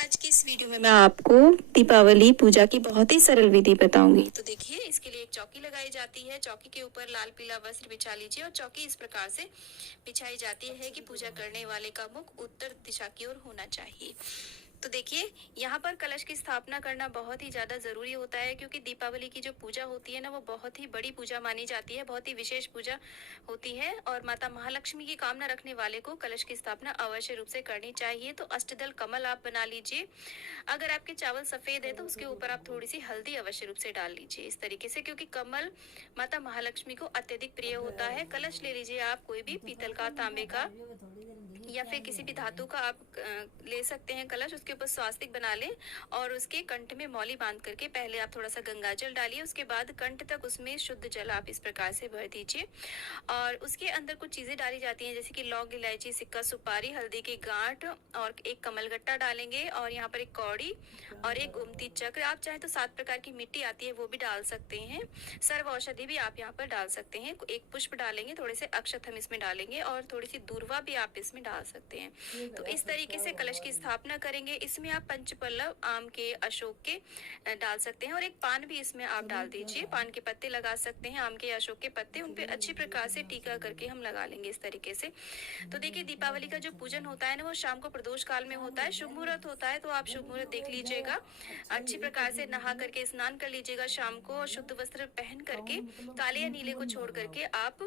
आज की इस वीडियो में मैं आपको दीपावली पूजा की बहुत ही सरल विधि बताऊंगी। तो देखिए, इसके लिए एक चौकी लगाई जाती है। चौकी के ऊपर लाल पीला वस्त्र बिछा लीजिए और चौकी इस प्रकार से बिछाई जाती है कि पूजा करने वाले का मुख उत्तर दिशा की ओर होना चाहिए। तो देखिए, यहाँ पर कलश की स्थापना करना बहुत ही ज्यादा जरूरी होता है, क्योंकि दीपावली की जो पूजा होती है ना, वो बहुत ही बड़ी पूजा मानी जाती है, बहुत ही विशेष पूजा होती है और माता महालक्ष्मी की कामना रखने वाले को कलश की स्थापना अवश्य रूप से करनी चाहिए। तो अष्टदल कमल आप बना लीजिए। अगर आपके चावल सफेद है तो उसके ऊपर आप थोड़ी सी हल्दी अवश्य रूप से डाल लीजिए इस तरीके से, क्योंकि कमल माता महालक्ष्मी को अत्यधिक प्रिय होता है। कलश ले लीजिए आप, कोई भी पीतल का, तांबे का या फिर किसी भी धातु का आप ले सकते हैं कलश। उसके ऊपर स्वास्तिक बना लें और उसके कंठ में मौली बांध करके पहले आप थोड़ा सा गंगा जल डालिए। उसके बाद कंठ तक उसमें शुद्ध जल आप इस प्रकार से भर दीजिए और उसके अंदर कुछ चीजें डाली जाती हैं, जैसे कि लौंग, इलायची, सिक्का, सुपारी, हल्दी की गांठ और एक कमलगट्टा डालेंगे और यहाँ पर एक कौड़ी और एक गोमती चक्र। आप चाहे तो 7 प्रकार की मिट्टी आती है वो भी डाल सकते हैं। सर्व औषधि भी आप यहाँ पर डाल सकते हैं। एक पुष्प डालेंगे, थोड़े से अक्षत हम इसमें डालेंगे और थोड़ी सी दूर्वा भी आप इसमें डाल सकते हैं। तो इस तरीके से कलश की स्थापना करेंगे। इसमें आप पंचपल्लव आम के, अशोक के डाल सकते हैं और एक पान भी इसमें आप डाल दीजिए। पान के पत्ते लगा सकते हैं, आम के, अशोक के पत्ते, उनपे अच्छी प्रकार से टीका करके हम लगा लेंगे इस तरीके से। तो देखिए, दीपावली का जो पूजन होता है ना, वो शाम को प्रदोष काल में होता है। शुभ मुहूर्त होता है, तो आप शुभ मुहूर्त देख लीजिएगा। अच्छी प्रकार से नहा करके स्नान कर लीजिएगा शाम को और शुद्ध वस्त्र पहन करके काले या नीले को छोड़ करके आप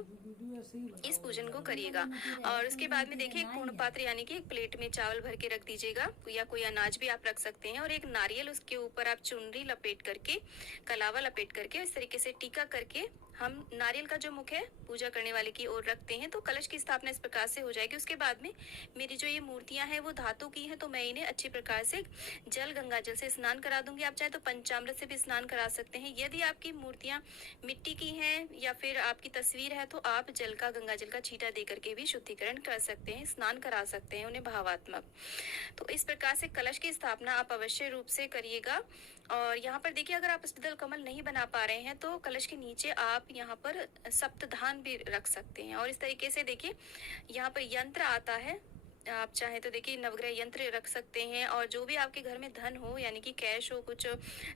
इस पूजन को करिएगा। और उसके बाद में देखिए, एक पूर्ण पात्र यानी कि एक प्लेट में चावल भर के रख दीजिएगा या कोई अनाज भी आप रख सकते हैं और एक नारियल, उसके ऊपर आप चुनरी लपेट करके, कलावा लपेट करके इस तरीके से टीका करके हम नारियल का जो मुख है पूजा करने वाले की ओर रखते हैं। तो कलश की स्थापना इस प्रकार से हो जाएगी। उसके बाद में मेरी जो ये मूर्तियां हैं वो धातु की हैं, तो मैं इन्हें अच्छी प्रकार से जल, गंगा जल से स्नान करा दूंगी। आप चाहे तो पंचामृत से भी स्नान करा सकते हैं। यदि आपकी मूर्तियां मिट्टी की हैं या फिर आपकी तस्वीर है, तो आप जल का, गंगा जल का छींटा दे करके भी शुद्धिकरण कर सकते हैं, स्नान करा सकते हैं उन्हें भावात्मक। तो इस प्रकार से कलश की स्थापना आप अवश्य रूप से करिएगा। और यहाँ पर देखिए, अगर आप अष्टदल कमल नहीं बना पा रहे हैं तो कलश के नीचे आप यहाँ पर सप्तधान भी रख सकते हैं। और इस तरीके से देखिए, यहाँ पर यंत्र आता है, आप चाहे तो देखिए नवग्रह यंत्र रख सकते हैं। और जो भी आपके घर में धन हो, यानी कि कैश हो, कुछ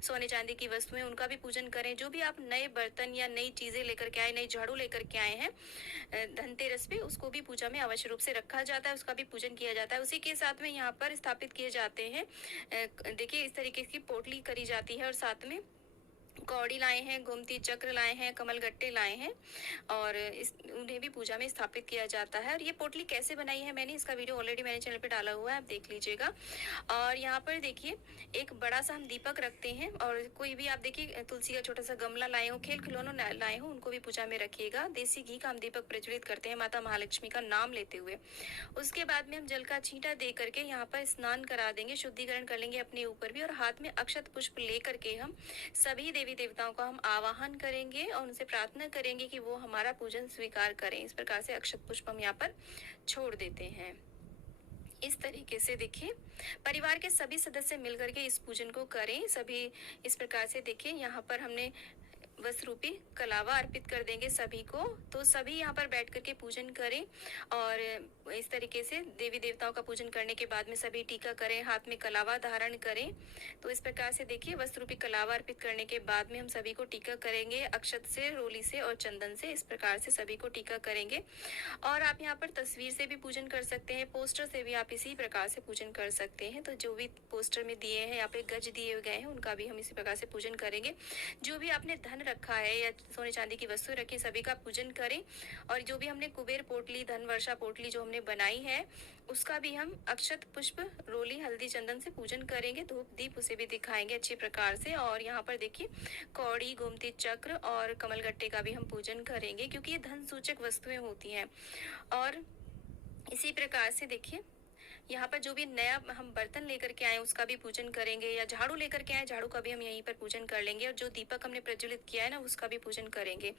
सोने चांदी की वस्तुएं, उनका भी पूजन करें। जो भी आप नए बर्तन या नई चीजें लेकर के आए, नई झाड़ू लेकर के आए हैं धनतेरस पे, उसको भी पूजा में अवश्य रूप से रखा जाता है, उसका भी पूजन किया जाता है। उसी के साथ में यहाँ पर स्थापित किए जाते हैं, देखिए इस तरीके की पोटली करी जाती है और साथ में कौड़ी लाए हैं, गोमती चक्र लाए हैं, कमल गट्टे लाए हैं और उन्हें भी पूजा में स्थापित किया जाता है। और ये पोटली कैसे बनाई है मैंने, इसका वीडियो ऑलरेडी मैंने चैनल पे डाला हुआ है, आप देख लीजिएगा। और यहाँ पर देखिए, एक बड़ा सा हम दीपक रखते हैं और कोई भी आप देखिए तुलसी का छोटा सा गमला लाए हो, खेल खिलौना लाए हो, उनको भी पूजा में रखिएगा। देसी घी का हम दीपक प्रज्वलित करते हैं माता महालक्ष्मी का नाम लेते हुए। उसके बाद में हम जल का छींटा दे करके यहाँ पर स्नान करा देंगे, शुद्धिकरण कर लेंगे अपने ऊपर भी, और हाथ में अक्षत पुष्प लेकर के हम सभी देवी देवताओं का हम आवाहन करेंगे और उनसे प्रार्थना करेंगे कि वो हमारा पूजन स्वीकार करें। इस प्रकार से अक्षत पुष्प हम यहाँ पर छोड़ देते हैं। इस तरीके से देखिए, परिवार के सभी सदस्य मिलकर के इस पूजन को करें। सभी इस प्रकार से देखिए, यहाँ पर हमने वस्त्र रूपी कलावा अर्पित कर देंगे सभी को। तो सभी यहाँ पर बैठ करके पूजन करें और इस तरीके से देवी देवताओं का पूजन करने के बाद में सभी टीका करें, हाथ में कलावा धारण करें। तो इस प्रकार से देखिए, वस्त्र रूपी कलावा अर्पित करने के बाद में हम सभी को टीका करेंगे अक्षत से, रोली से और चंदन से। इस प्रकार से सभी को टीका करेंगे। और आप यहाँ पर तस्वीर से भी पूजन कर सकते हैं, पोस्टर से भी आप इसी प्रकार से पूजन कर सकते हैं। तो जो भी पोस्टर में दिए हैं, यहाँ पे गज दिए गए हैं, उनका भी हम इसी प्रकार से पूजन करेंगे। जो भी आपने धन रखा है या सोने चांदी की वस्तु रखी, सभी का पूजन करें। और जो भी हमने कुबेर पोटली, धन वर्षा पोटली जो हमने बनाई है, उसका भी हम अक्षत पुष्प, रोली, हल्दी, चंदन से पूजन करेंगे। धूप दीप उसे भी दिखाएंगे अच्छी प्रकार से। और यहाँ पर देखिए, कौड़ी, गोमती चक्र और कमलगट्टे का भी हम पूजन करेंगे, क्योंकि ये धन सूचक वस्तुएं होती हैं। और इसी प्रकार से देखिए, यहाँ पर जो भी नया हम बर्तन लेकर के आए उसका भी पूजन करेंगे, या झाड़ू लेकर के आए, झाड़ू का भी हम यहीं पर पूजन कर लेंगे। और जो दीपक हमने प्रज्वलित किया है ना, उसका भी पूजन करेंगे।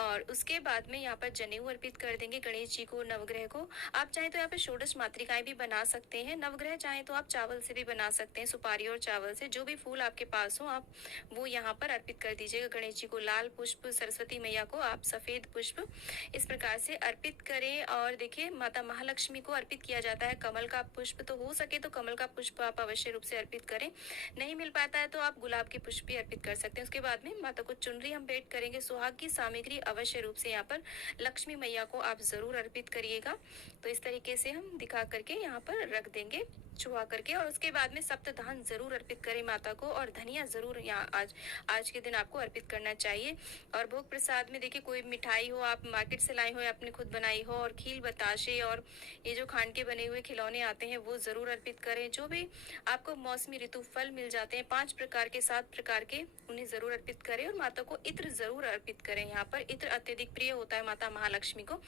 और उसके बाद में यहाँ पर जनेऊ अर्पित कर देंगे गणेश जी को, नवग्रह को। आप चाहे तो यहाँ पे षोडश मातृकाएं भी बना सकते हैं। नवग्रह चाहे तो आप चावल से भी बना सकते हैं, सुपारी और चावल से। जो भी फूल आपके पास हो आप वो यहाँ पर अर्पित कर दीजिएगा गणेश जी को। लाल पुष्प, सरस्वती मैया को आप सफेद पुष्प इस प्रकार से अर्पित करें। और देखिए, माता महालक्ष्मी को अर्पित किया जाता है कमल का का पुष्प, तो हो सके तो कमल का पुष्प आप अवश्य रूप से अर्पित करें। नहीं मिल पाता है तो आप गुलाब के पुष्प भी अर्पित कर सकते हैं। उसके बाद में माता को चुनरी हम भेंट करेंगे। सुहाग की सामग्री अवश्य रूप से यहाँ पर लक्ष्मी मैया को आप जरूर अर्पित करिएगा। तो इस तरीके से हम दिखा करके यहाँ पर रख देंगे छुआ करके, और उसके बाद में सप्तधान जरूर अर्पित करें माता को, और धनिया जरूर यहाँ आज के दिन आपको अर्पित करना चाहिए। और भोग प्रसाद में देखिए कोई मिठाई हो, आप मार्केट से लाई हो या आपने खुद बनाई हो, और खील बताशे और ये जो खांड के बने हुए खिलौने आते हैं वो जरूर अर्पित करें। जो भी आपको मौसमी ऋतु फल मिल जाते हैं 5 प्रकार के 7 प्रकार के, उन्हें जरूर अर्पित करें। और माता को इत्र जरूर अर्पित करें। यहाँ पर इत्र अत्यधिक प्रिय होता है माता महालक्ष्मी को।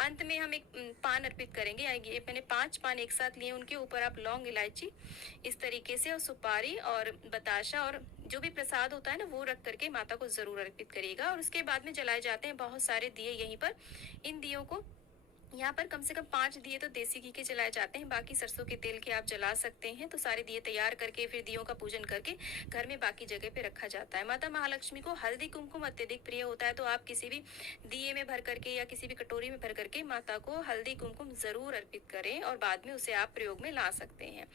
अंत में हम एक पान अर्पित करेंगे। ये मैंने 5 पान एक साथ लिए, उनके ऊपर आप लौंग, इलायची इस तरीके से, और सुपारी और बताशा और जो भी प्रसाद होता है ना वो रख करके माता को जरूर अर्पित करिएगा। और उसके बाद में जलाए जाते हैं बहुत सारे दिए यहीं पर। इन दियों को यहाँ पर कम से कम 5 दिए तो देसी घी के जलाए जाते हैं, बाकी सरसों के तेल के आप जला सकते हैं। तो सारे दिए तैयार करके फिर दियों का पूजन करके घर में बाकी जगह पे रखा जाता है। माता महालक्ष्मी को हल्दी कुमकुम अत्यधिक प्रिय होता है, तो आप किसी भी दिए में भर करके या किसी भी कटोरी में भर करके माता को हल्दी कुमकुम जरूर अर्पित करें, और बाद में उसे आप प्रयोग में ला सकते हैं।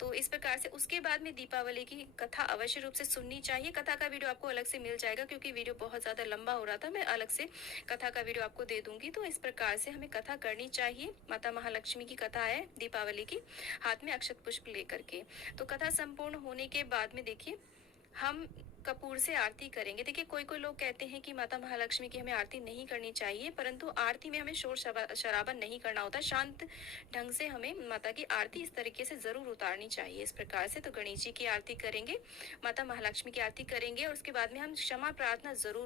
तो इस प्रकार से उसके बाद में दीपावली की कथा अवश्य रूप से सुननी चाहिए। कथा का वीडियो आपको अलग से मिल जाएगा, क्योंकि वीडियो बहुत ज्यादा लंबा हो रहा था। मैं अलग से कथा का वीडियो आपको दे दूंगी। तो इस प्रकार से हमें कथा करनी चाहिए। माता महालक्ष्मी की कथा है दीपावली की, हाथ में अक्षत पुष्प लेकर के। तो कथा संपूर्ण होने के बाद में देखिए हम कपूर से आरती करेंगे। देखिए कोई कोई लोग कहते हैं कि माता महालक्ष्मी की हमें आरती नहीं करनी चाहिए, परंतु आरती में हमें शोर शराबा नहीं करना होता। शांत ढंग से हमें माता की आरती इस तरीके से जरूर उतारनी चाहिए, इस प्रकार से। तो गणेश जी की आरती करेंगे, माता महालक्ष्मी की आरती करेंगे, और उसके बाद में हम क्षमा प्रार्थना जरूर